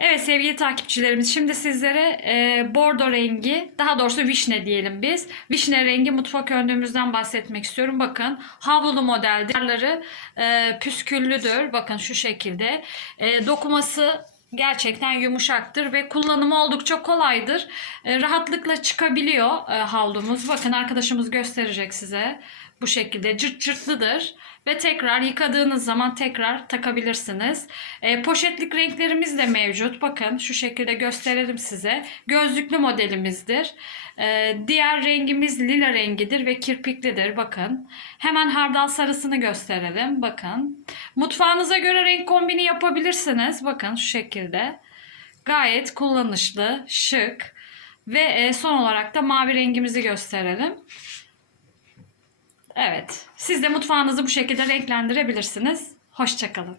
Evet sevgili takipçilerimiz şimdi sizlere e, bordo rengi daha doğrusu vişne diyelim biz. Vişne rengi mutfak önlüğümüzden bahsetmek istiyorum. Bakın havlulu modeldir. Yerleri e, püsküllüdür. Bakın şu şekilde. E, dokuması gerçekten yumuşaktır ve kullanımı oldukça kolaydır. E, rahatlıkla çıkabiliyor e, havlumuz. Bakın arkadaşımız gösterecek size. Bu şekilde cırt cırtlıdır ve tekrar yıkadığınız zaman tekrar takabilirsiniz. E, poşetlik renklerimiz de mevcut. Bakın şu şekilde gösterelim size. Gözlüklü modelimizdir. E, diğer rengimiz lila rengidir ve kirpiklidir. Bakın. Hemen hardal sarısını gösterelim. Bakın. Mutfağınıza göre renk kombini yapabilirsiniz. Bakın şu şekilde. Gayet kullanışlı, şık ve e, son olarak da mavi rengimizi gösterelim. Evet. Siz de mutfağınızı bu şekilde renklendirebilirsiniz. Hoşçakalın.